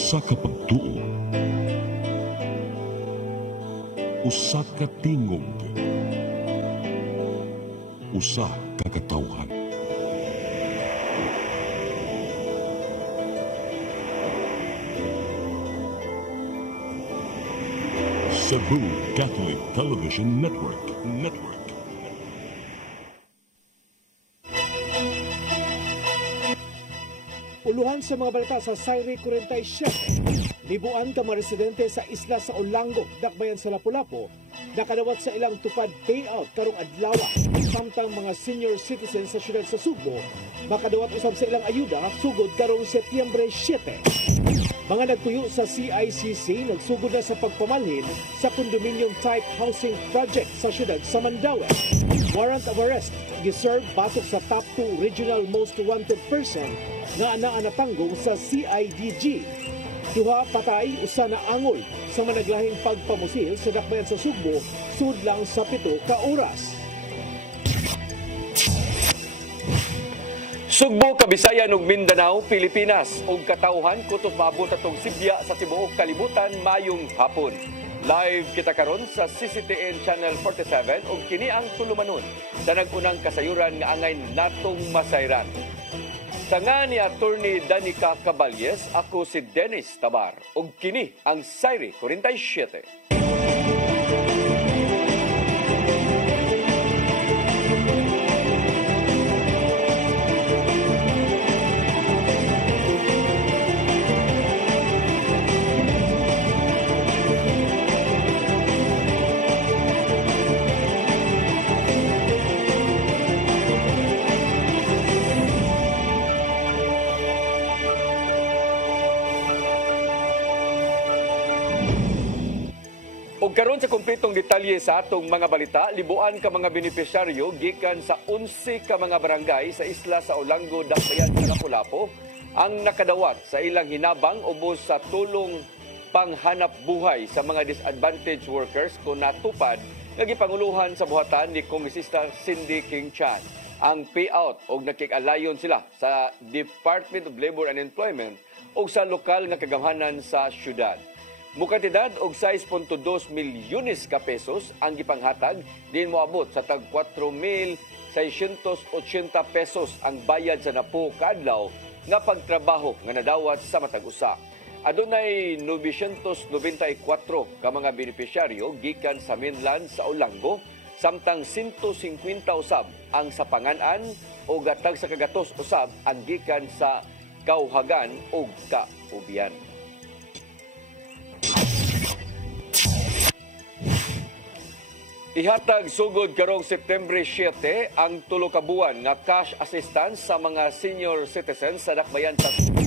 Usa ka pagtuo, usa ka tingog, usa ka katawhan. Cebu Catholic Television Network. Uluhan sa mga balita sa Sayre 47. Libuan ka mga residente sa isla sa Olango, Dakbayan sa Lapu-Lapu, nakadawat sa ilang tupad payout karong adlaw. Samtang mga senior citizens sa siyudad sa Subo, makadawat usab sa ilang ayuda sugod karong Setyembre 7. Mga nagtuyo sa CICC nagsugod na sa pagpamalhin sa condominium type housing project sa siyudad sa Mandaue. Warrant of arrest giserve batok sa top 2 regional most wanted person nga anaa natanggong sa CIDG. Duha patay, usa na angol sa managlahing pagpamusil sa Dakbayan sa Sugbo sud lang sa 7 ka oras. Sugbo, Kabisayan ug Mindanao, Pilipinas ug katawhan kutob maabot atong Sibya sa tibuok kalibutan mayong hapon. Live kita karon sa CCTN Channel 47 ug kini ang tulumanon sa nag-unang kasayuran nga angay natong masayran. Tanga ni Attorney Danica Caballes, ako si Dennis Tabar ug kini ang Sayre 47. Ug karon sa kumpletong detalye sa atong mga balita, libuan ka mga benepisyaryo gikan sa 11 ka mga barangay sa isla sa Olango, Dakbayan sa Lapu-Lapu ang nakadawat sa ilang hinabang ubos sa tulong panghanap buhay sa mga disadvantaged workers kung natupad nga gipanguluhan sa buhatan ni Kongresista Cindy King Chan. Ang payout og nakikalayon sila sa Department of Labor and Employment o sa lokal nga kagamhanan sa syudad. Mukantidad og 6.2 milyones ka pesos ang gipanghatag, din moabot sa tag 4,680 pesos ang bayad sa napo kaadlaw nga pagtrabaho nga nadawat sa matag usa. Adunay 994 ka mga benepisyaryo gikan sa mainland sa Olango, samtang 150 usab ang sa Panganan o gatag sa kagatos usab ang gikan sa Kauhagan ug Kaubian. Ihatag sugod karong Setyembre 7 ang 3 ka buwan nga cash assistance sa mga senior citizens sa Dakbayan sa Subo.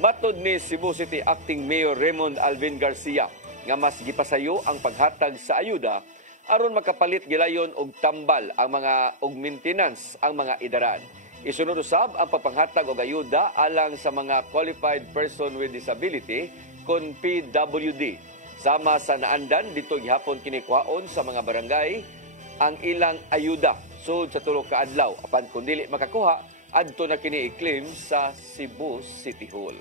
Matod ni Cebu City Acting Mayor Raymond Alvin Garcia nga mas gipasayo ang paghatag sa ayuda aron makapalit gilayon og tambal ang mga og maintenance ang mga idaran. Isunod usab ang pagpanghatag og ayuda alang sa mga qualified person with disability kon PWD. Sama sa naandan dito gihapon kinikwaon sa mga barangay ang ilang ayuda sud sa tulo ka adlaw apan kun dili makakuha adto na kini i-claim sa Cebu City Hall.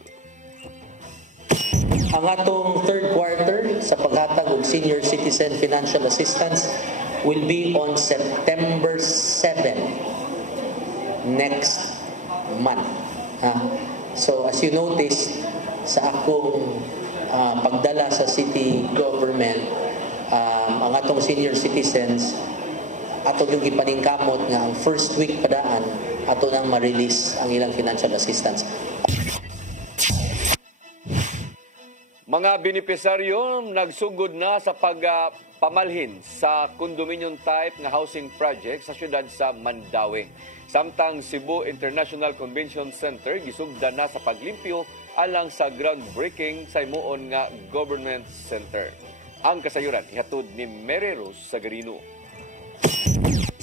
Ang atong third quarter sa paghatag og senior citizen financial assistance will be on September 7 next month. So as you notice sa akong pagdala sa city government, ang atong senior citizens ato yung ipaningkamot nga ang first week padaan ato nang ma-release ang ilang financial assistance. Mga benepisaryo nagsugod na sa pagpamalhin sa condominium type nga housing project sa syudad sa Mandaue. Samtang Cebu International Convention Center gisugdan na sa paglimpyo alang sa groundbreaking sa himuon nga government center. Ang kasayuran ihatod ni Mary Rose Sagarino.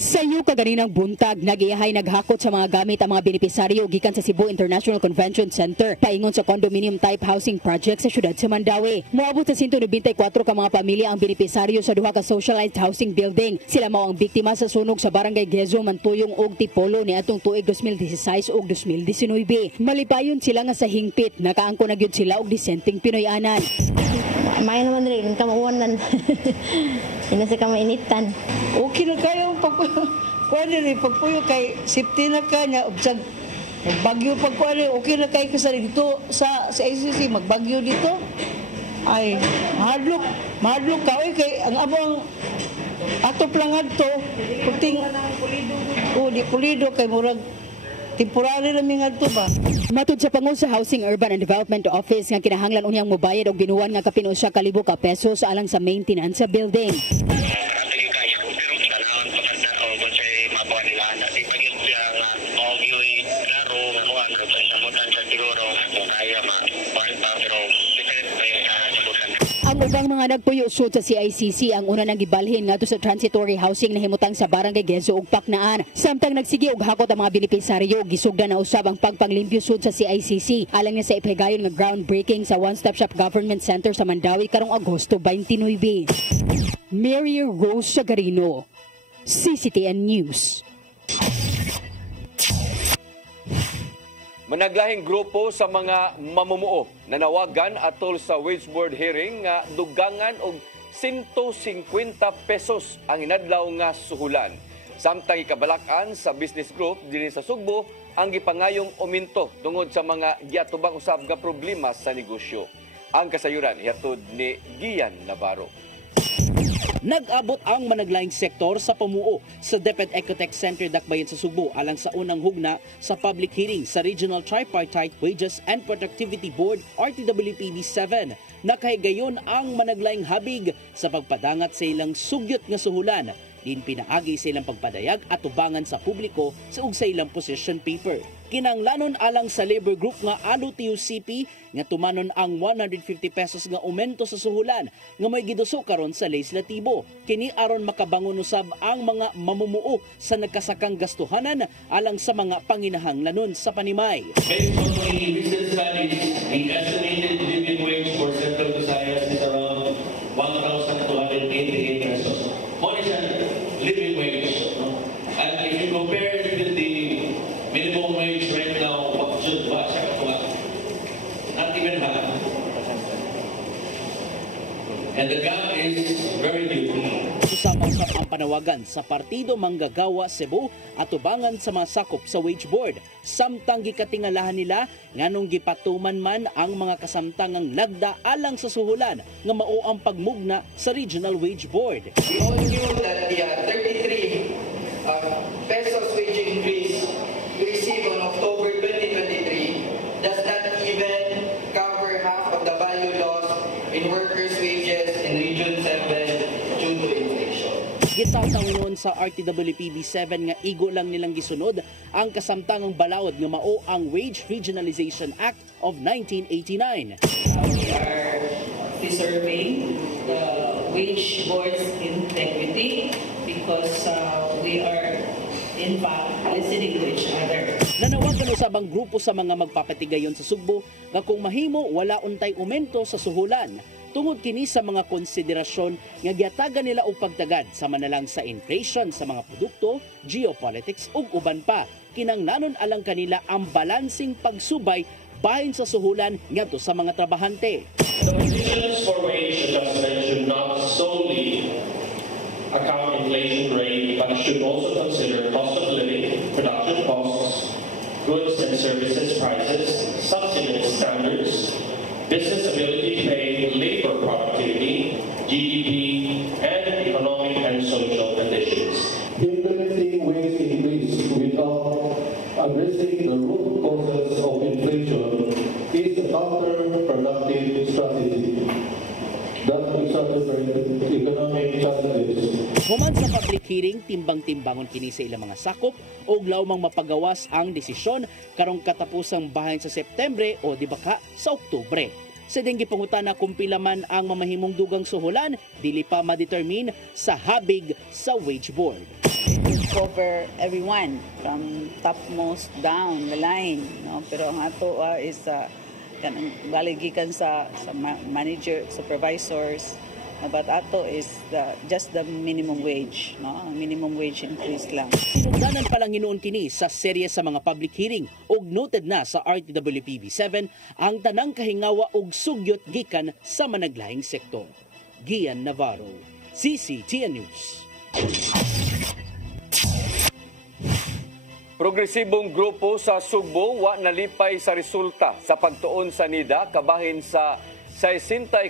Sayo kaganinang buntag, nag-iyahay naghakot sa mga gamit ang mga benepisaryo gikan sa Cebu International Convention Center paingon sa condominium type housing project sa syudad sa Mandawi. Moabot sa 194 ka mga pamilya ang benepisaryo sa duha ka socialized housing building. Sila mao ang biktima sa sunog sa barangay Gezo, Mantuyong ug Tipolo niadtong tuig 2016 ug 2019. Malipayon sila nga sa hingpit, nakaangko na gyud sila og disenteng Pinoy-anan. May naman rin kamuunan. Inasa ka mainitan. Okay na kayo pwede rin pagpuyo kay safety na ka niya ubsag magbagyo pagkuha okay na kayo kasi dito sa ICC magbagyo dito ay mahadlok ka kay ang abang atop lang adto kuting di pulido kay murag temporary lang adto ba. Matud sa pangu sa Housing Urban and Development Office nga kinahanglan unyang mobayad og binuwan nga kapin 1,000 ka pesos alang sa maintenance sa building. Ang ubang mga nagpuyo-sud sa CICC ang una nang gibalhin ngadto sa transitory housing na himutang sa barangay Gezo ug Paknaan. Samtang nagsige og hakot ang mga benepisaryo, gisugdan na usab ang pagpanglimpyo-sud sa CICC alang na sa ipahigayon nga groundbreaking sa One Stop Shop Government Center sa Mandawi karong Agosto 29. Mary Rose Sagarino, CCTN News. Managlahing grupo sa mga mamumuo na nawagan atol sa wage board hearing nga dugangan og 150 pesos ang inadlaw nga suhulan. Samtang ikabalakan sa business group dinhi sa Sugbo ang gipangayong uminto tungod sa mga giatubang usab nga problema sa negosyo. Ang kasayuran hiatod ni Gian Navarro. Nag-abot ang managlaing sektor sa pamuo sa DepEd Ecotech Center Dakbayan sa Sugbo alang sa unang hugna sa public hearing sa Regional Tripartite Wages and Productivity Board RTWPB 7. Nakahigayon ang managlaing habig sa pagpadangat sa ilang sugyot nga suhulan. Din pinaagi sa ilang pagpadayag at tubangan sa publiko sa ug sa ilang position paper. Kinanglanon alang sa labor group nga ALO-TUCP nga tumanon ang 150 pesos nga aumento sa suhulan nga may giduso karon sa legislatibo. Kini aron makabangon usab ang mga mamumuo sa nagkasakang gastuhanan alang sa mga panginahanglanon sa panimay. Based on the recent studies, the estimated living wage for Central Visayas is around 1,288 pesos. More than living wage. No? And if you compare it with the minimum wage right now, not even half. And the gap is very big. Usap-usap ang panawagan sa Partido Manggagawa Cebu at tubangan sa mga sakop sa wage board. Samtang gikatingalahan nila nganong gipatuman man ang mga kasamtangang lagda alang sa suhulan nga mao ang pagmugna sa Regional Wage Board. We all knew that the 33 pesos wage increase we received on October 2023 does not even cover half of the value lost in workers' wages in Region 7 due to inflation. Gitatawon sa RTWPB 7 nga igo lang nilang gisunod ang kasamtangang balawod nga mao ang Wage Regionalization Act of 1989. We are preserving the wage board's integrity because we are in fact listening to each other. Nanawagan usab ang grupo sa mga magpapatigayon sa Sugbo nga kung mahimo wala untay aumento sa suhulan. Tungod kini sa mga konsiderasyon nga giatagan nila og pagtagad sa manalang sa inflation sa mga produkto, geopolitics ug uban pa. Kinanglanon alang kanila ang balansing pagsubay bahin sa suhulan ngadto sa mga trabahante. The provisions for wage adjustment should not solely account inflation rate, but should also consider cost of living, production costs, goods and services prices, subsistence standards, business ability to pay, labor productivity, GDP, and economic and social conditions. Implementing wage increase without addressing the root causes of inflation is a counterproductive strategy that results in economic challenges. Human sa public hearing, timbang-timbangon kini sa ilang mga sakop o lawmang mapagawas ang desisyon karong katapusang bahin sa Septembre o di baka sa Oktubre. Sa dinggi pangutana kung pila man ang mamahimong dugang suhulan, dili pa ma-determine sa habig sa wage board. Cover everyone from topmost down the line, no? Pero ang ato is baligikan sa manager, supervisors, but ato is just the minimum wage, no? Minimum wage increase lang. Sinungdanan pa lang hinuon kini sa serye sa mga public hearing ug noted na sa RTWPB7 ang tanang kahingawa ug sugyot gikan sa managlahing sektor. Gian Navarro, CCTN News. Progresibong grupo sa Sugbo wa nalipay sa resulta sa pagtuon sa NIDA kabahin sa 64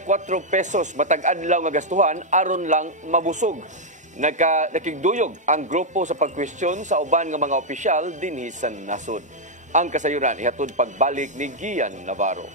pesos matag adlaw nga gastuhan aron lang mabusog. Nakigduyog ang grupo sa pagkwestiyon sa uban nga mga opisyal dinhi sa nasod. Ang kasayuran ihatod pagbalik ni Gian Navarro.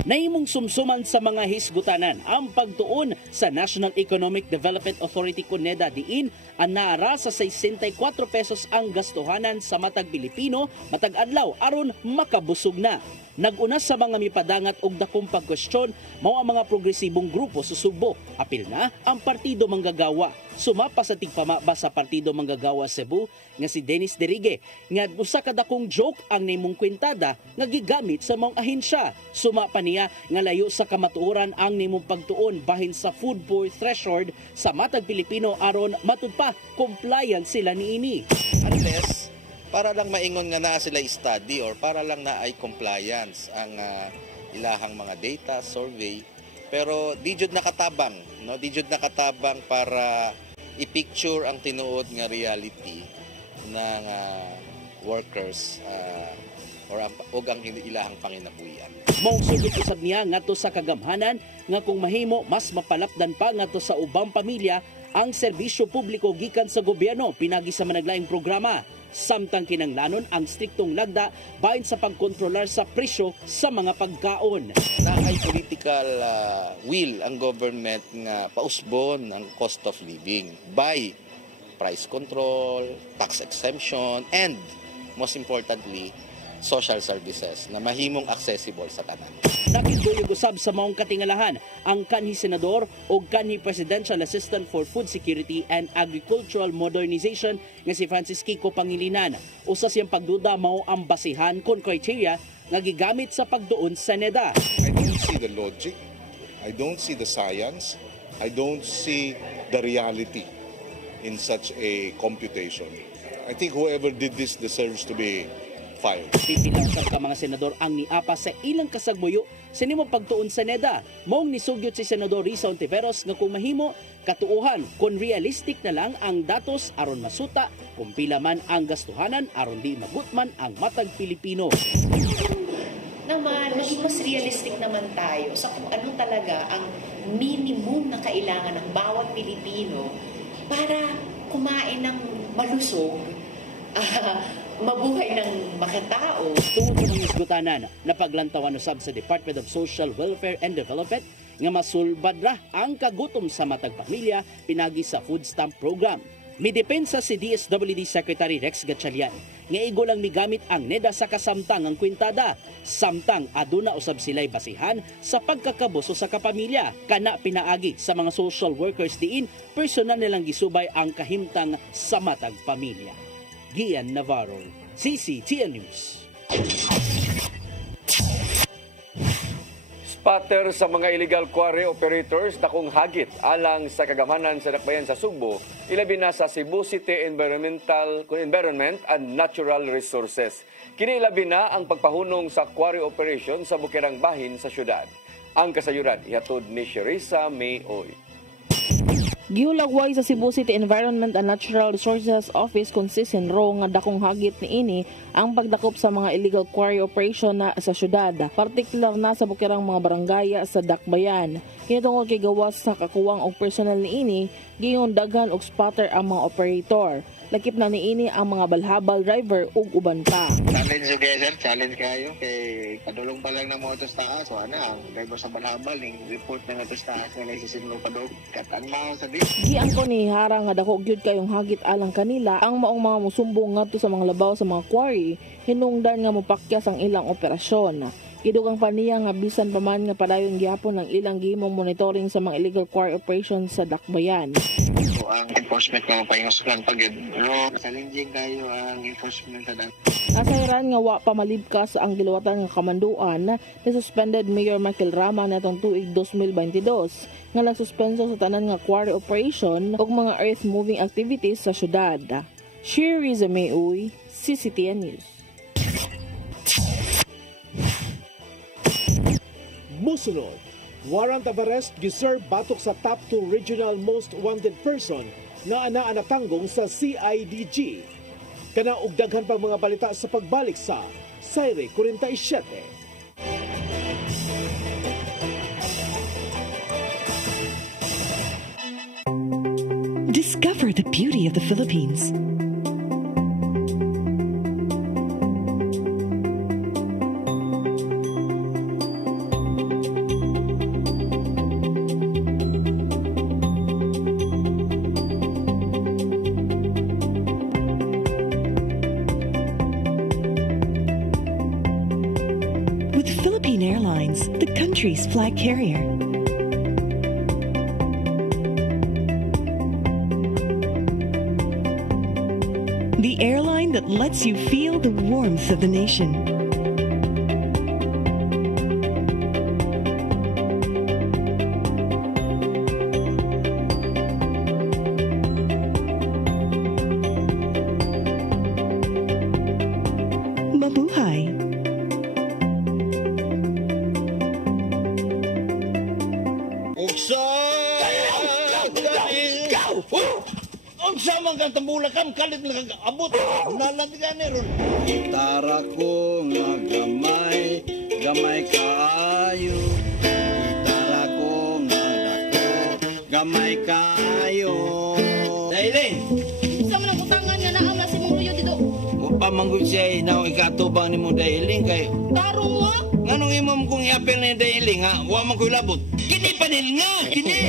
Nahimong sumsuman sa mga hisgutanan ang pagtuon sa National Economic Development Authority o NEDA diin ang naara sa 64 pesos ang gastuhanan sa matag Pilipino matag adlaw aron makabusog na. Nag-una sa mga mipadangat og dakong pagkwestiyon mao ang mga progresibong grupo sa Sugbo. Apil na ang Partido Manggagawa. Sumapa sa tigpamaba sa Partido Manggagawa Cebu nga si Dennis Derigue nga usa ka dakong joke ang nimong kwentada nga gigamit sa mga ahensya. Sumapa niya nga layo sa kamatuoran ang nimong pagtuon bahin sa food poor threshold sa matag Pilipino aron matud pa compliant sila niini. Unless para lang maingon nga naa sila study or para lang na ay compliance ang ilahang mga data, survey. Pero di jud nakatabang, no? Di jud nakatabang para i-picture ang tinuod nga reality ng workers og ang ilahang panginabuhian. Maong sugod usab niya ngadto sa kagamhanan nga kung mahimo mas mapalapdan pa ngadto sa ubang pamilya ang serbisyo publiko gikan sa gobyerno pinagi sa managlaing programa. Samtang kinanglanon ang striktong lagda bahin sa pagkontrolar sa presyo sa mga pagkaon. Naay political will ang government nga pausbon ang cost of living by price control, tax exemption, and most importantly, social services na mahimong accessible sa tanan. Nakiduyog usab sa maong katingalahan ang kanhi senador o kanhi Presidential Assistant for Food Security and Agricultural Modernization nga si Francis Kiko Pangilinan. Usa siyang pagduda mao ang basihan kon criteria nga gigamit sa pagduon sa NEDA. I don't see the logic, I don't see the science, I don't see the reality in such a computation. I think whoever did this deserves to be fired. Pipilasag ka mga senador ang niapa sa ilang kasagmuyo sa nimong pagtuon sa NEDA. Maong nisugyot si Senador Risa Ontiveros nga kung mahimo katuuhan kung realistic na lang ang datos aron masuta kung pila man ang gastuhanan aron di magutman ang matag Pilipino. Naman, maging mas realistic naman tayo sa kung ano talaga ang minimum na kailangan ng bawat Pilipino para kumain ng malusog, mabuhay ng makatao. Tungod sa mga isgutanan, napaglantawan usab sa Department of Social Welfare and Development nga masulbad ra ang kagutom sa matag pamilya pinagi sa food stamp program. Midepensa si DSWD Secretary Rex Gatchalian nga igo lang migamit ang NEDA sa kasamtang ang kwintada. Samtang aduna usab sila'y basihan sa pagkakabuso sa kapamilya. Kana pinaagi sa mga social workers diin, personal nilang gisubay ang kahimtang sa matag pamilya. Gian Navarro, CCTN News. Spatter sa mga illegal quarry operators dakong hagit alang sa kagamanan sa dakbayan sa Sugbo, ilabi na sa Cebu City Environment and Natural Resources. Kini ilabi na ang pagpahunong sa quarry operation sa bukirang bahin sa syudad. Ang kasayuran ihatod ni Sherisa May Oy. Giulagway sa Cebu City Environment and Natural Resources Office kung si Senro nga dakong hagit niini ang pagdakop sa mga illegal quarry operation na sa syudad, partikular na sa bukirang mga barangaya sa Dakbayan. Kinitungod kay gawas sa kakuwang og personal niini, giingon daghan og spotter ang mga operator. Lakip na niini ang mga balhabal driver ug uban pa. Challenge kayo sir, challenge kayo kay padulong pa lang na mo tos taas. So ang driver sa balhabal ning report na tos taas nga nasisinlo padung katan mao sa di. Giang ko ni harang nga dako gyud kayong hagit alang kanila ang maong mga musumbong ngadto sa mga labaw sa mga quarry hinungdan nga mopakyas ang ilang operasyon. Kidugang pa niya nga bisan pa man nga padayon gyapon ang ilang gihimong monitoring sa mga illegal quarry operations sa Dakbayan. Ang enforcement nga mapahingasukan pag pero challenging kayo ang enforcement sa dam. Nasairan nga wa pa malibkas ang giluwatan nga kamanduan ni suspended Mayor Michael Rama natong tuig 2022 nga nagsuspenso sa tanan nga quarry operation ug mga earth moving activities sa syudad. Sherry Zameuy, CCTN News. Musunod, warrant of arrest giserve batok sa top 2 regional most wanted person na ana-anatanggong sa CIDG. Kana og daghan pang mga balita sa pagbalik sa Sayre 47. Discover the beauty of the Philippines. With Philippine Airlines, the country's flag carrier. The airline that lets you feel the warmth of the nation. Mabuhay. Sama kang tambulakan kalit lang abot nalandigan ron gitara ko nga gamay kaayo gitara ko nga dako gamay kaayo Dailing sama nang utangan nga naa na si mong luyo dito upa manggod siya na ikatubang ni mo Dailing kay tarong mo nganong imong kong iapel ni Dailing ha wa man ko'y labot kini panil nga kini.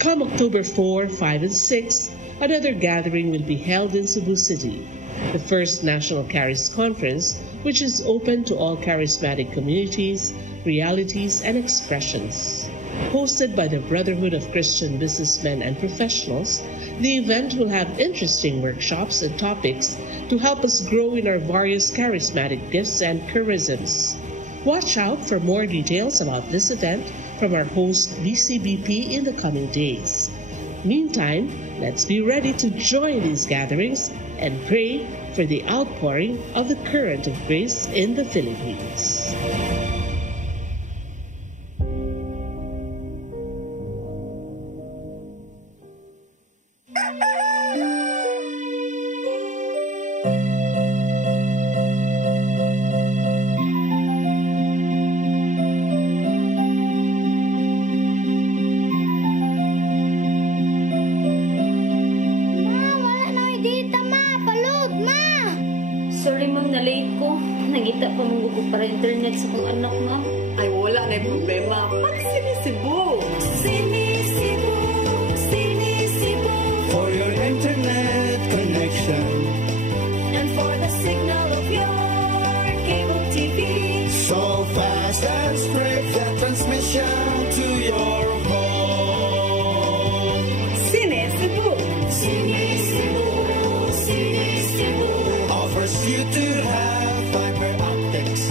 Come October 4, 5, and 6, another gathering will be held in Cebu City, the first National Charis Conference, which is open to all charismatic communities, realities, and expressions. Hosted by the Brotherhood of Christian Businessmen and Professionals, the event will have interesting workshops and topics to help us grow in our various charismatic gifts and charisms. Watch out for more details about this event from our host BCBP in the coming days. Meantime, let's be ready to join these gatherings and pray for the outpouring of the current of grace in the Philippines. Para internet sa kong anak nga. Ay, wala na yung problema. Pag-Sinisibu! Sinisibu! Sinisibu! For your internet connection And for the signal of your cable TV. so fast and straight the transmission to your home. Sinisibu! Sinisibu! Sinisibu! Offers you to have fiber optics.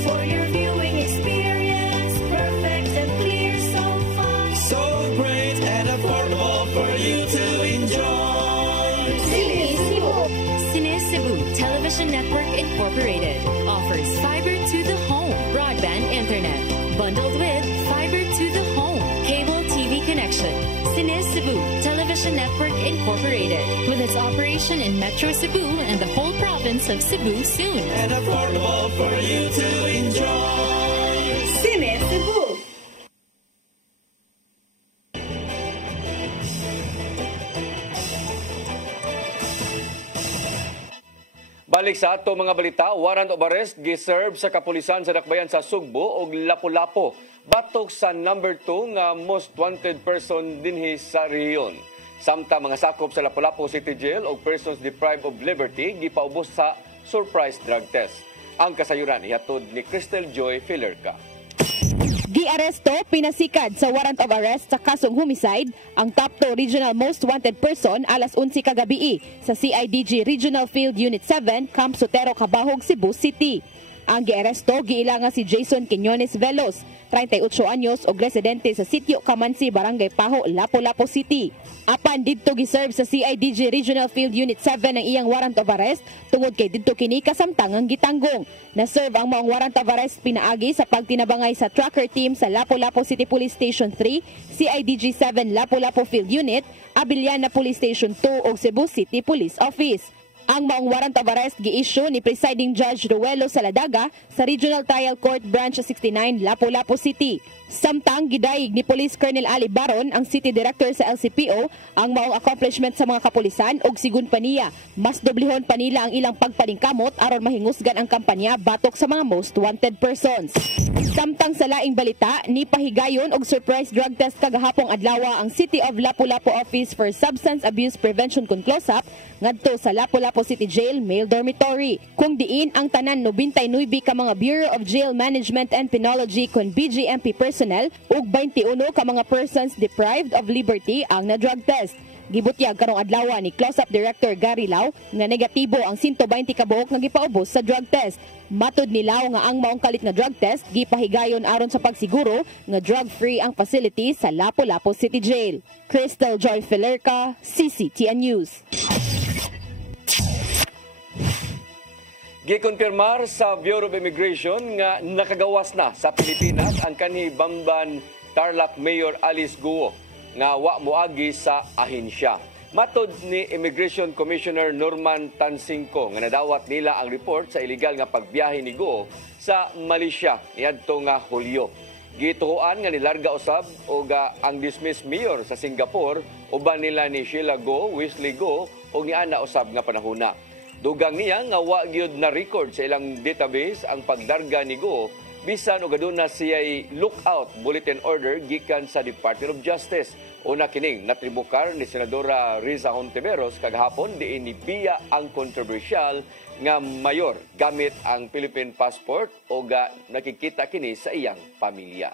For your viewing experience, perfect and clear, so fine. So great and affordable for you to enjoy. Sinisibu! Sinisibu Television Network Incorporated offers fiber to the home broadband internet bundled with fiber to the home cable TV connection. Sinisibu Television Network Incorporated with its operation in Metro Cebu and the whole province of Cebu soon. And affordable for you to enjoy. Sinisibu! Balik sa ato mga balita, warrant of arrest giserve sa kapulisan sa Dakbayan sa Sugbo ug Lapu-Lapu batok sa number 2 nga most wanted person dinhi sa rehiyon. Samtang mga sakop sa Lapu-Lapu City Jail o persons deprived of liberty gipaubos sa surprise drug test. Ang kasayuran ihatod ni Crystal Joy Filerca. Giaresto, pinasikad sa warrant of arrest sa kasong homicide ang top 2 regional most wanted person alas 11 kagabi sa CIDG Regional Field Unit 7, Camp Sotero, Cabahog, Cebu City. Ang giaresto giilangan si Jason Quiñones Velos, 38 anyos og residente sa Sitio Kamansi, Barangay Paho, Lapu-Lapu City. Apan didto giserve sa CIDG Regional Field Unit 7 ang iyang warrant of arrest tungod kay didto kini kasamtangang gitanggong. Na-serve ang maong warrant of arrest pinaagi sa pagtinabangay sa tracker team sa Lapu-Lapu City Police Station 3, CIDG 7 Lapu-Lapu Field Unit, Abiliana Police Station 2 ug Cebu City Police Office. Ang maong warrant of arrest gi-issue ni Presiding Judge Ruelo Saladaga sa Regional Trial Court Branch 69, Lapu-Lapu City. Samtang gidayeg ni Police Colonel Ali Baron, ang City Director sa LCPO, ang maong accomplishment sa mga kapulisan ug sigun pa niya, mas doblihon pa nila ang ilang pagpaningkamot aron mahingusgan ang kampanya batok sa mga most wanted persons. Samtang sa laing balita, ni pahigayon og surprise drug test kagahapong adlaw ang City of Lapu-Lapu Office for Substance Abuse Prevention kon close-up ngadto sa Lapu-Lapu City Jail Male Dormitory. Kung diin ang tanan 99 ka mga Bureau of Jail Management and Penology kon BGMP personnel ug 21 ka mga persons deprived of liberty ang na-drug test. Gibutyag karong adlaw ni Close-Up Director Gary Lau nga negatibo ang 120 ka buok nga gipaubos sa drug test. Matud ni Lau nga ang maong kalit nga drug test gipahigayon aron sa pagsiguro nga drug-free ang facility sa Lapu-Lapu City Jail. Crystal Joy Filerca, CCTN News. Gikonfirmar sa Bureau of Immigration nga nakagawas na sa Pilipinas ang kanhi Bamban Tarlac Mayor Alice Guo nga wa moagi sa ahensya. Matod ni Immigration Commissioner Norman Tansingco nga nadawat nila ang report sa illegal nga pagbiyahe ni Guo sa Malaysia niadto nga Hulyo. Gituhuan nga nilarga usab og ang dismissed mayor sa Singapore uban nila ni Sheila Guo, Wesley Guo ug ni ana usab nga panahuna. Dugang niya nga wa gyud na record sa ilang database ang pagdarga ni Guo bisan og aduna siya'y lookout bulletin order gikan sa Department of Justice. Una kining natribukar ni Senadora Riza Hontiveros kagahapon diin ni biya ang kontrobersyal nga mayor gamit ang Philippine passport o nakikita kini sa iyang pamilya.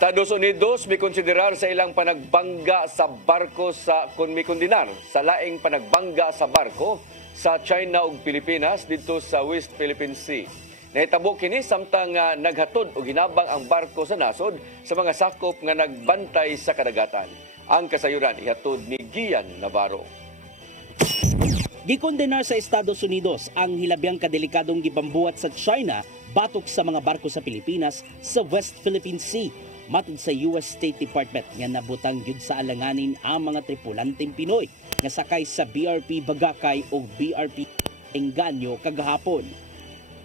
Estados Unidos may konsiderar sa ilang panagbangga sa barko sa kondinar sa laing panagbangga sa barko sa China ug Pilipinas dito sa West Philippine Sea. Nahitabo kini samtang naghatod og ginabang ang barko sa nasod sa mga sakop nga nagbantay sa kadagatan. Ang kasayuran ihatod ni Gian Navarro. Gikondenar sa Estados Unidos ang hilabiang kadelikadong gibambuhat sa China batok sa mga barko sa Pilipinas sa West Philippine Sea. Matod sa US State Department nga nabutang gyud sa alanganin ang mga tripulanteng Pinoy nga sakay sa BRP Bagakay o BRP Engganyo kagahapon.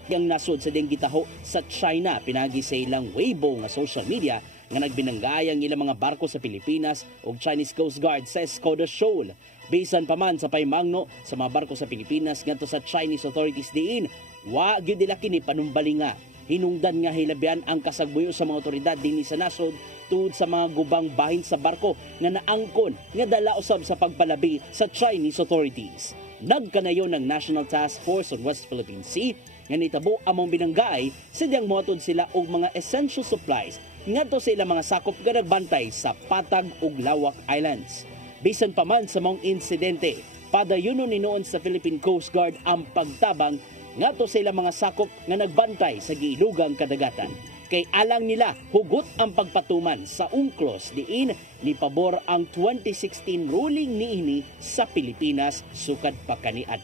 Yang nasod sa ding gitaho sa China pinagi sa ilang Weibo nga social media nga nagbinanggay ang ilang mga barko sa Pilipinas o Chinese Coast Guard sa Escoda Shoal. Bisan pa man sa paymangno sa mga barko sa Pilipinas ngadto sa Chinese authorities diin, wa gyud nila kini panumbalinga. Hinungdan nga hilabian ang kasagbuyo sa mga otoridad dinhi sa nasod tungod sa mga gubang bahin sa barko nga naangkon nga dala usab sa pagpalabi sa Chinese authorities. Nagkanayon ng National Task Force on West Philippine Sea nga nitabo among binanggay sidyang moatod sila og mga essential supplies ngadto sa ilang mga sakop nga nagbantay sa Patag ug Lawak Islands. Bisan pa man sa mga insidente, padayunon ni noon sa Philippine Coast Guard ang pagtabang ngadto sa ilang mga sakop nga nagbantay sa giilugang kadagatan. Kay alang nila hugot ang pagpatuman sa UNCLOS diin ni pabor ang 2016 ruling niini sa Pilipinas sukad pa kaniad.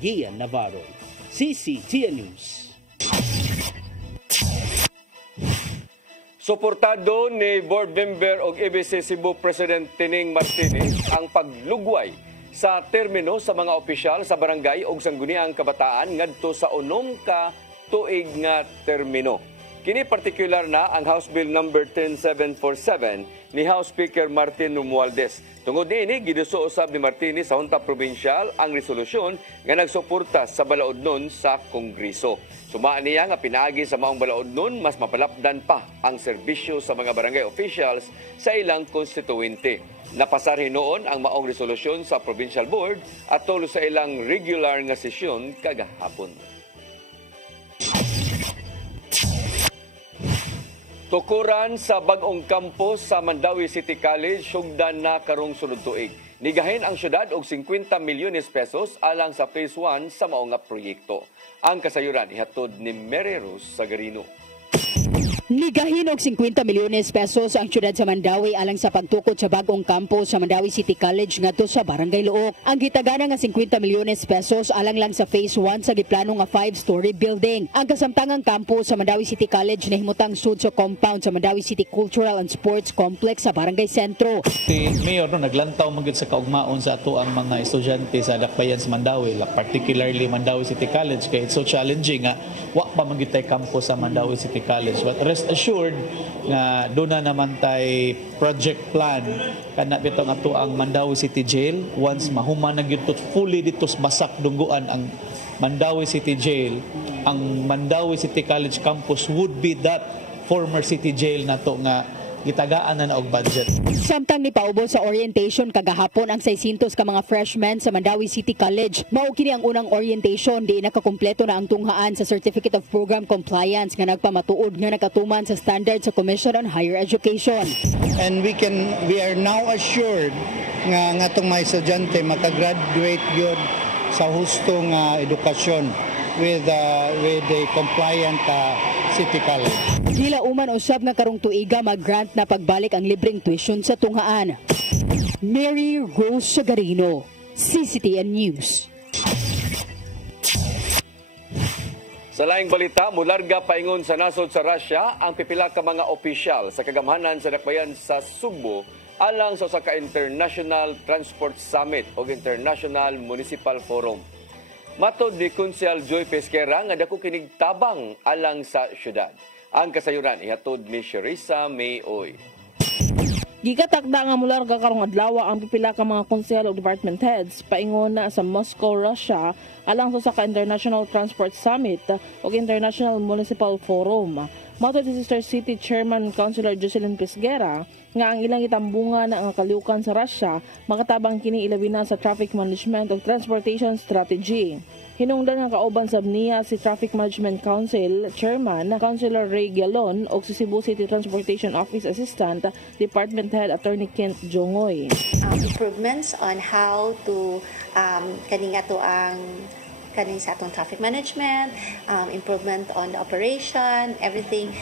Gian Navarro, CCTN News. Suportado ni Board Member og EBC Cebu President Tining Martinez ang paglugway sa termino sa mga opisyal sa barangay ug sangguniang kabataan ngadto sa 6 ka tuig nga termino. Kini partikular na ang House Bill number 10747 ni House Speaker Martin Romualdez. Tungod niini, giduso usab ni Martini sa Junta Provincial ang resolusyon nga nagsuporta sa balaod nun sa Kongreso. Sumaan niya nga pinaagi sa maong balaod nun, mas mapalapdan pa ang serbisyo sa mga barangay officials sa ilang konstituente. Napasar hinuon ang maong resolusyon sa Provincial Board at tulo sa ilang regular nga sesyon kagahapon. Tukuran sa bagong campus sa Mandawi City College, sugdan na karong sunod tuig. Nigahin ang syudad og 50 milyones pesos alang sa Phase 1 sa mao nga proyekto. Ang kasayuran ihatod ni Mary Rose Sagarino. Nigahin og 50 milyones pesos ang syudad sa Mandawi alang sa pagtukod sa bagong campus sa Mandawi City College ngadto sa Barangay Luok. Ang gitagana nga 50 milyones pesos alang lang sa Phase 1 sa giplano nga 5-story building. Ang kasamtangang campus sa Mandawi City College nahimutang sud sa compound sa Mandawi City Cultural and Sports Complex sa Barangay Sentro. Si Mayor naglantaw magud sa kaugmaon sa ato ang mga estudyante sa dakbayan sa Mandawi, particularly Mandawi City College kay it's so challenging nga wa pa magitay campus sa Mandawi City College. But rest assured nga doon na naman tay project plan kana bitong ato ang Mandawi City Jail once mahuman na gyud fully dito basak dungguan ang Mandawi City Jail. Ang Mandawi City College campus would be that former city jail nato nga gitagaan na og budget. Samtang nipaubos sa orientation kagahapon ang 600 ka mga freshmen sa Mandawi City College. Mao kini ang unang orientation di nakakumpleto na ang tunghaan sa Certificate of Program Compliance nga nagpamatuod nga nakatuman sa standard sa Commission on Higher Education. And we are now assured nga ngatong mga estudyante makagraduate gyud sa hustong edukasyon with a compliant City College. Gila uman usab nga karong tuiga mag-grant na pagbalik ang libreng tuition sa tunghaan. Mary Rose Sagarino, CCTN News. Sa laing balita, mularga paingon sa nasod sa Russia ang pipila ka mga opisyal sa kagamhanan sa dakbayan sa Sugbo alang sa usa ka International Transport Summit o International Municipal Forum. Matod ni Kunsel Joy Pesquera nga dako kinig tabang alang sa syudad. Ang kasayuran ihatod ni Sherissa Mayoy. Gigatakda nga mularga karong adlaw ang pipila ka mga konsehal ug department heads paingon na sa Moscow, Russia alang sa ka International Transport Summit ug International Municipal Forum. Matod si Sister City Chairman Councilor Jocelyn Pesquera nga ang ilang itambunga na ang kaliukan sa Russia makatabang kini ilabi na sa traffic management ug transportation strategy. Hinungdan nga kauban sab niya si Traffic Management Council Chairman Councilor Ray Galon ug si Cebu City Transportation Office Assistant Department Head Attorney Kent Jongoy. Improvements on how to kaning ato ang kaning sa atong traffic management, improvement on the operation, everything.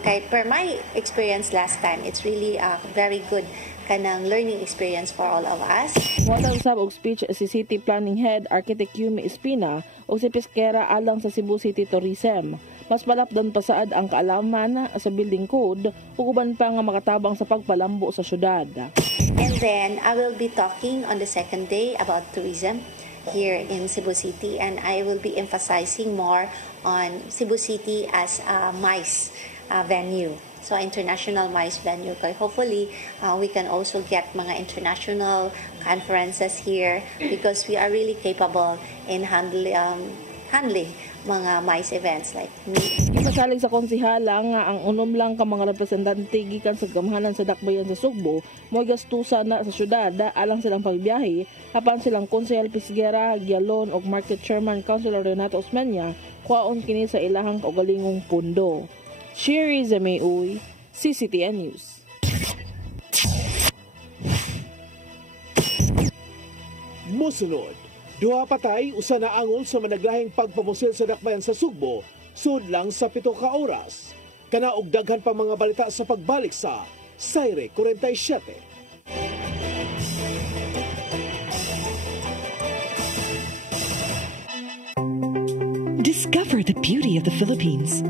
Kay per my experience last time, it's really a very good kanang learning experience for all of us. Watang sab og speech si City Planning Head Architect Yumi Espina o si Pesquera alang sa Cebu City Tourism. Mas malapdan pa saad ang kaalaman sa building code ug uban pa nga makatabang sa pagpalambo sa syudad. And then I will be talking on the second day about tourism here in Cebu City, and I will be emphasizing more on Cebu City as a MICE venue. So international MICE venue. Kaya hopefully, we can also get mga international conferences here because we are really capable in handling mga MICE events like me. Ipasalig sa konsihala nga ang unom lang ka mga representante gikan sa gamhanan sa dakbayan sa Sugbo mo'y gastusa na sa syudad alang silang pagbiyahe apan silang konsehal Pesquera, Gialon ug Market Chairman Councilor Renato Osmeña kuhaon kini sa ilahang kaugalingong pundo. Sherissa Mayoy, CCTN News. Mosunod, duha patay usa na angol sa managlahing pagpamusil sa dakbayan sa Sugbo sud lang sa 7 ka oras. Kana og daghan pa mga balita sa pagbalik sa Saire 47. Discover the beauty of the Philippines.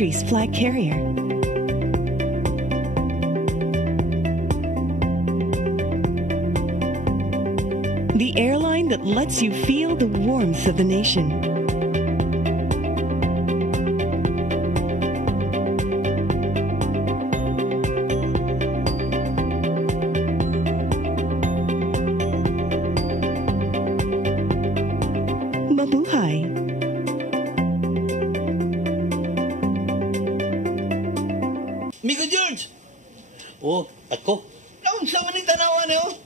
country's flag carrier. The airline that lets you feel the warmth of the nation. Mabuhay. Migo George! Oh, ako? Naon sa maning tanawan eh, oh?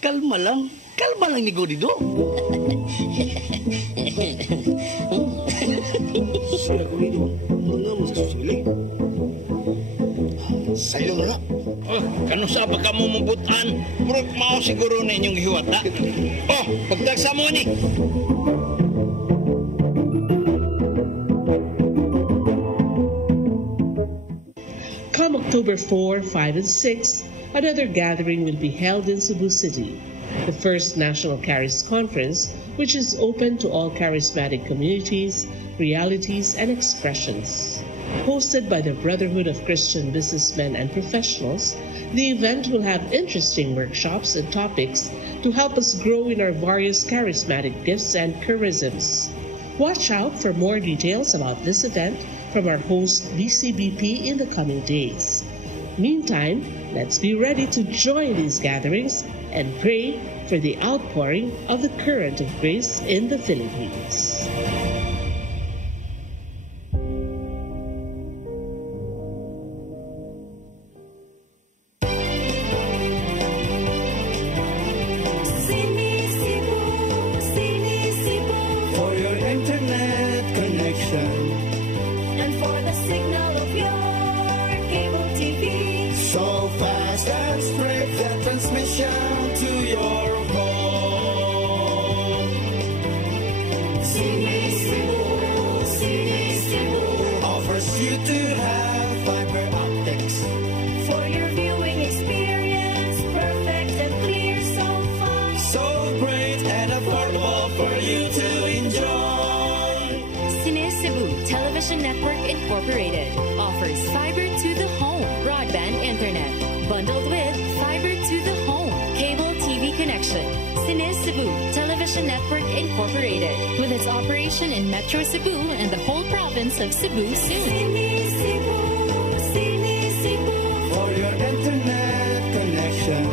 Kalma lang ni Godido. Sila Godido, mga masasilay. Sa'yo na. Oh, kano sa ba ka mo mabutan? Purok mao siguro na inyong hiwata. Oh, pagdagsa mo ni. Come October 4, 5, and 6, another gathering will be held in Cebu City, the first National Charis Conference, which is open to all charismatic communities, realities, and expressions. Hosted by the Brotherhood of Christian Businessmen and Professionals, the event will have interesting workshops and topics to help us grow in our various charismatic gifts and charisms. Watch out for more details about this event from our host BCBP in the coming days. Meantime, let's be ready to join these gatherings and pray for the outpouring of the current of grace in the Philippines. For your internet connection and for the signal of your cable TV, so fast and straight the transmission to your home. Cine Cebu offers you to have fiber optics for your viewing experience, perfect and clear so far, so great and affordable for you to enjoy. Cine Cebu Television Network Incorporated offers fiber to the home broadband internet bundled with fiber to the home cable TV connection. Cine Cebu Television Network Incorporated with its operation in Metro Cebu and the whole province of Cebu soon. Cine Cebu for your internet connection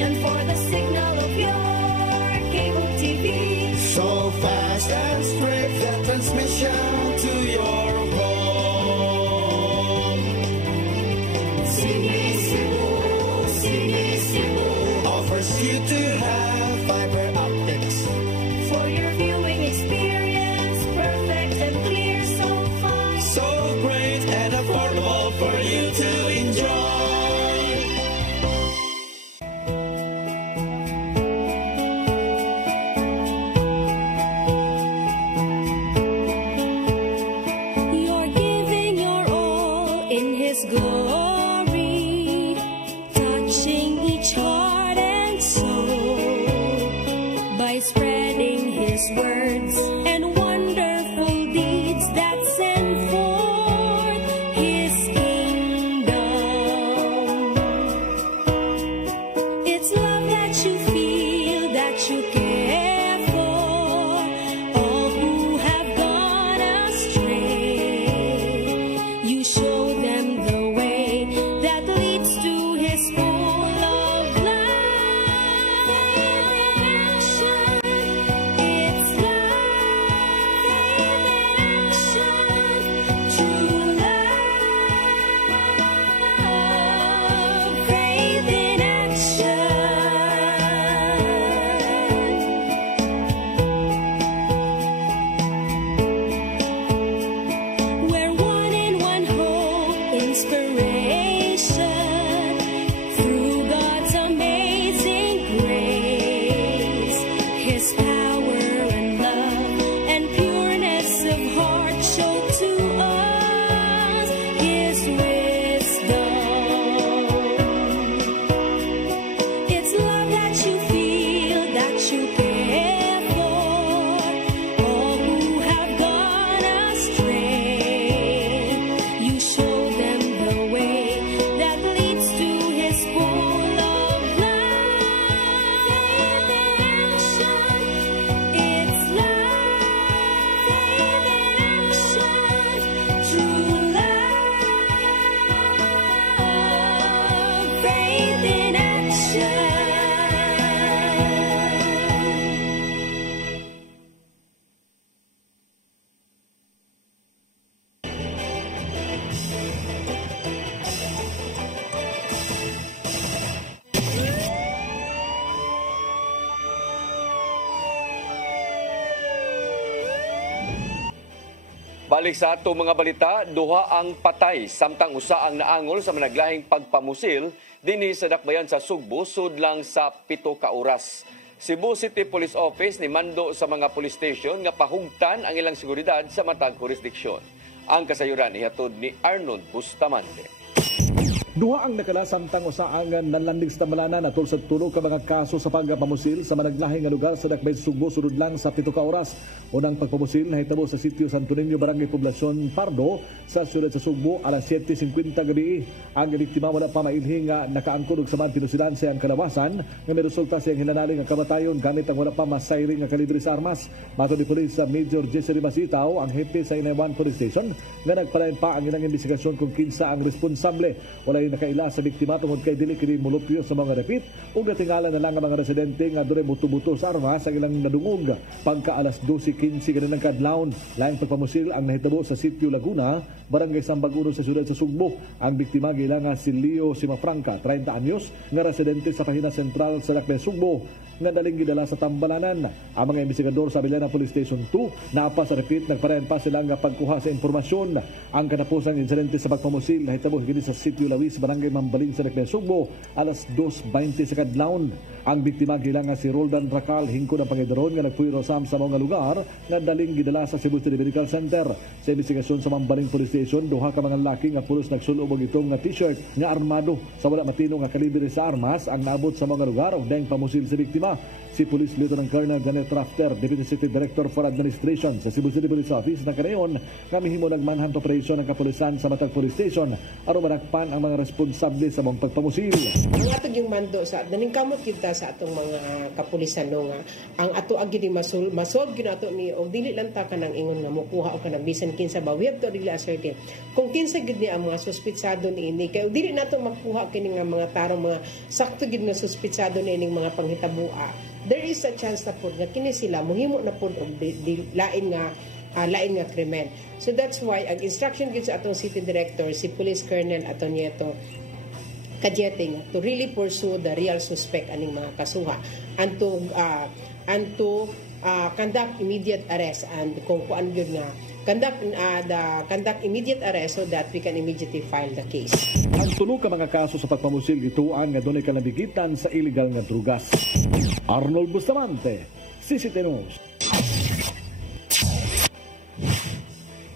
and for the signal of your cable TV, so fast and straight the transmission to your home. Cine Cebu offers you to have fiber optics for your viewing experience, perfect and clear so far, so great and affordable for you to enjoy. You're giving your all in His glory, touching each heart and soul by spreading His words and wonderful deeds that send forth His kingdom. It's love that you feel, that you care for all who have gone astray. You show them the way Balik sa ato mga balita, duha ang patay samtang usa ang naangol sa managlahing pagpamusil dinhi sa dakbayan sa Sugbo sudlang sa 7 ka oras. Cebu City Police Office ni mando sa mga police station nga pahugtan ang ilang seguridad sa matag jurisdiksyon. Ang kasayuran ihatod ni Arnold Bustamante. Duha ang nakala samtang usaangan nalandig sa tambalanan atol sa tulo ka mga kaso sa pagpamusil sa managlahing nga lugar sa dakbayan sa Sugbo sudod lang sa 7 ka oras. Unang pagpamusil nahitabo sa sitio Santo Niño, Barangay Poblasyon Pardo sa siyudad sa Sugbo alas 7:50 gabi. Ang biktima wala pa mailhing nga nakaangkod og samang pinusilan sa iyang kalawasan nga may resulta sa iyang hinanaling nga kamatayon gamit ang wala pa masayring nga kalibre sa armas. Matod ni Pulis sa Major Jesse Basitaw, ang hepe sa Inay 1 Police Station, nga nagpalain pa ang ilang investigasyon kung kinsa ang responsable. Wala nakaila sa biktima tungod kay dili kini mulupyo sa mga repeat ug natingala na lang ang mga residente nga dure buto-buto sa armas ang ilang nadungog pagka alas 12:15 kanilang kadlawon. Laing pagpamusil ang nahitabo sa sitio Laguna, Barangay Sambaguno sa siyudad sa Sugbo. Ang biktima giilanga si Leo Simafranca, 30 anyos, nga residente sa Pahina Sentral sa Dakbayan Sugbo, nga daling gidala sa tambalanan. Ang mga investigador sa Bilana Police Station 2 naapa sa repeat nagparayan pa sila nga pagkuha sa impormasyon. Ang katapusang insidente sa pagpamusil nahitabo kini sa sitio Lawis, Barangay Mambaling sa Dakbayan Sugbo alas 2:20 sa kadlawon. Ang biktima giilanga si Roldan Racal, hingkod ang pangidaron nga nagpuyro sa mga lugar nga daling gidala sa Cebu City Medical Center. Sa investigasyon sa Mambaling Police Station, duha ka mga lalaki nga pulos nagsulo og itong nga t-shirt nga armado sa wala matino nga kalibre sa armas ang naabot sa mga lugar ug daing pamusil sa biktima. Si Police Lieutenant Colonel Janet Rafter, Deputy City Director for Administration sa Cebu City Police Office, na kanayon nga mihimo nagmanhunt operation ng kapulisan sa matag police station aron manakpan ang mga responsable sa mga pagpamusil. Ang atong yung mando sa naningkamot kita sa atong mga kapulisan no nga ang ato agid masolve gyud ato ni og dili lang ta kanang ingon nga mokuha o kanang bisan kinsa ba, we have to really ascertain kung kinsa gid ni ang mga suspitsado niini kay dili nato makuha kini nga mga tarong mga sakto gid nga suspitsado niining mga panghitabua. There is a chance na po nga kini sila mohimo na po og lain nga krimen. So that's why ang instruction gid sa atong city director si Police Colonel Antonieto Cajeting to really pursue the real suspect aning mga kasuha and to conduct immediate arrest and kung kuan gyud nga conduct immediate arrest so that we can immediately file the case. Ang tulo ka mga kaso sa pagpamusil ituan nga dunay kalabigitan sa illegal nga drugas. Arnold Bustamante, CCTV News.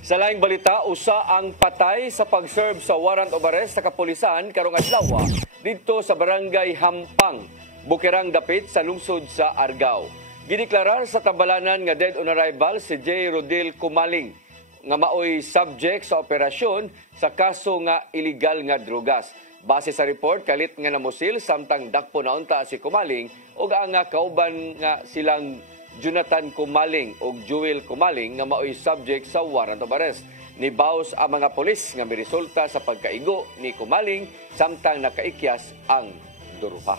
Sa laing balita, usa ang patay sa pag-serve sa warrant of arrest sa kapulisan karong adlaw dito sa Barangay Hampang, Bukirang Dapit sa lungsod sa Argao. Gideklarar sa tambalanan nga dead on arrival si J. Rodil Kumaling nga maoy subject sa operasyon sa kaso nga illegal nga drugas. Base sa report, kalit nga namusil samtang dakpo na unta si Kumaling ug ang kauban nga silang Jonathan Kumaling o Joel Kumaling nga maoy subject sa warrant of arrest. Nibaos ang mga polis nga may resulta sa pagkaigo ni Kumaling samtang nakaikyas ang duruha.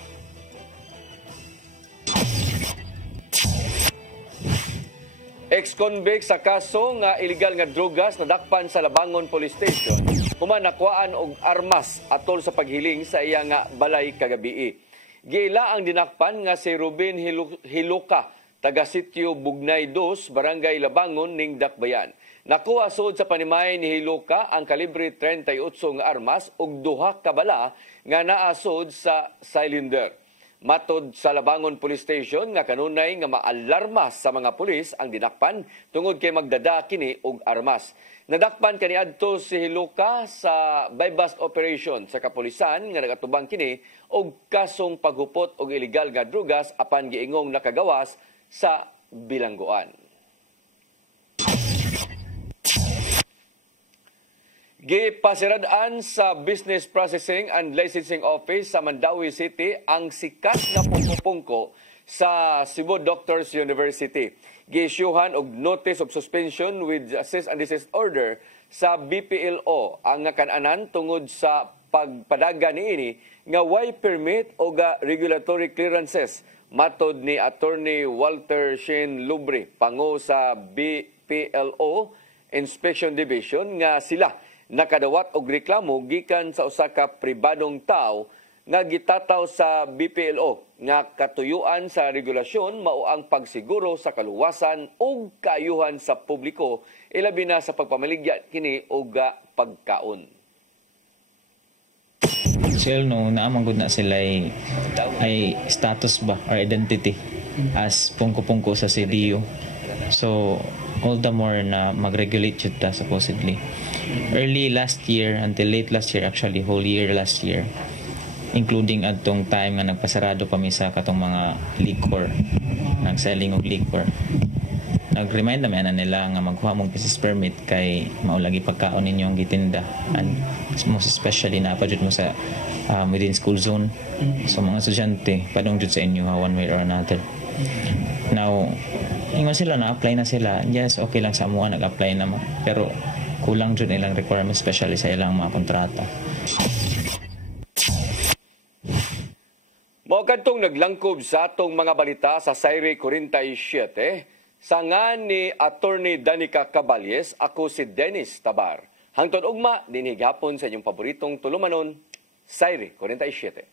Ex-convict sa kaso nga illegal nga drugas nadakpan sa Labangon Police Station human nakuhaan og armas atol sa paghiling sa iya nga balay kagabii. Giila ang dinakpan nga si Ruben Hiluka, taga sitio Bugnay 2, Barangay Labangon ning Dakbayan. Nakuha sud sa panimay ni Hiluka ang kalibre 38 nga armas ug duha ka bala nga naa sud sa cylinder. Matod sa Labangon Police Station nga kanunay nga maalarma sa mga pulis ang dinakpan tungod kay magdada kini og armas. Nadakpan kaniadto si Hiluka sa bypass operation sa kapulisan nga nagatubang kini og kasong paghupot og illegal nga drugas apan giingong nakagawas sa bilangguan. Gipasiradaan sa Business Processing and Licensing Office sa Mandawi City ang sikat na pungko sa Cebu Doctors University. Giisyuhan og notice of suspension with cease and desist order sa BPLO ang nakananan tungod sa pagpadaga niini nga way permit o regulatory clearances. Matod ni Attorney Walter Shane Lubre, pangu sa BPLO Inspection Division, nga sila nakadawat og reklamo gikan sa usa ka pribadong tao nga gitataw sa BPLO nga katuyuan sa regulasyon mao ang pagsiguro sa kaluwasan ug kaayuhan sa publiko ilabi na sa pagpamaligya kini og pagkaon. Sila naamang gud na sila ay status ba or identity as pungko-pungko sa CDU. So all the more na mag-regulate yun ta supposedly. Early last year until late last year, actually whole year last year, including adtong time nga nagpasarado kami sa katong mga liquor, nagselling og liquor. Nag-remind naman nila nga magkuha mong business permit kay maulagi pagkaon ninyong gitinda, and most especially na pa jud mo sa within school zone. So mga estudyante padung jud sa inyo one way or another. Now ingon sila na apply na sila, yes, okay lang sa amuan nag-apply naman, pero kulang jud ilang requirements, especially sa ilang mga kontrata. Mao kadtong naglangkob sa atong mga balita sa Sayre 47. Sangan ni Attorney Danica Caballes, ako si Dennis Tabar. Hangtod ugma dinhi gihapon sa inyong paboritong tulumanon, Sayre 47.